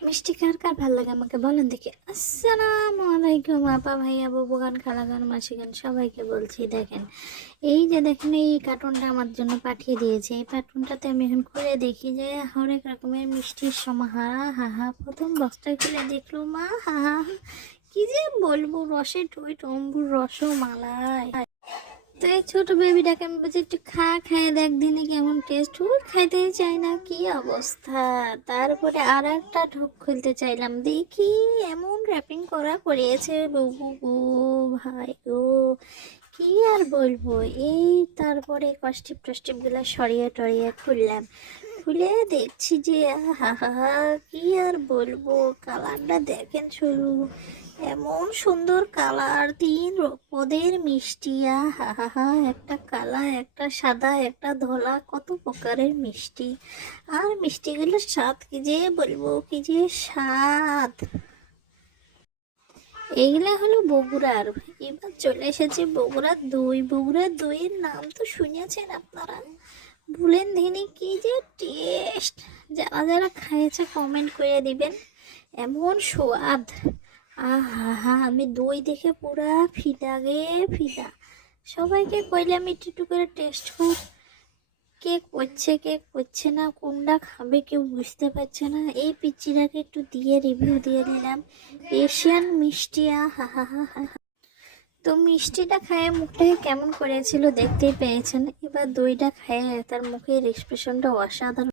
মিষ্টি কার কার ভাল লাগে আমাকে বলেন দেখি। আসসালামু আলাইকুম আপা ভাইয়া বুবুগান খালাগান মাসিগান সবাইকে বলছি। দেখেন এই যে দেখেন এই কার্টুনটা আমার জন্য পাঠিয়ে দিয়েছে। এই কার্টুনটাতে আমি এখন খুলে দেখি যে হরেক রকমের মিষ্টির সমাহার। হা হা, প্রথম বক্সটায় খুলে দেখলো মা, হা হা হা, কি যে বলবো, রসে টই টম্বুর রসমালাই। তো এই ছোট বেবিটাকে আমি বলছি একটু খাইয়ে দেখ দিনে কেমন টেস্ট। ও খাইতেই চাই না, কি অবস্থা। তারপরে আর একটা ঢোক খুলতে চাইলাম, দেখি এমন র্যাপিং করা করিয়েছে বুবু গো, ভাই গো, কি আর বলবো। এই তারপরে কষ্টিপ টস্টিপ গুলা সরিয়ে টরিয়ে খুললাম, খুলে দেখছি যে হা হা হা, কি আর বলবো। কালারটা দেখেন শুরু, এমন সুন্দর কালার, তিন পদের মিষ্টি, হা হা হা, একটা কালা একটা সাদা একটা ধলা, কত প্রকারের মিষ্টি। আর মিষ্টিগুলোর স্বাদ কি যে বলবো, কি যে স্বাদ। এইগুলা হলো বগুড়ার। এবার চলে এসেছে বগুড়ার দই। বগুড়ার দইয়ের নাম তো শুনেছেন আপনারা, ভুলেন ধিনি, কি যে টেস্ট। যারা যারা খাইয়েছে কমেন্ট করে দিবেন, এমন স্বাদ। আহা হা, আমি দই দেখে পুরা ফিদা গে ফিদা। সবাইকে কইলাম একটু একটু করে টেস্ট কর, কে করছে কে করছে না, কোনটা খাবে কেউ বুঝতে পারছে না। এই পিচ্চিটাকে একটু দিয়ে রিভিউ দিয়ে নিলাম। এশিয়ান মিষ্টি, হা হা হা হা। তো মিষ্টিটা খায় মুখটাকে কেমন করেছিল দেখতেই পেয়েছেন। এবার দইটা খায় তার মুখের এক্সপ্রেশনটা অসাধারণ।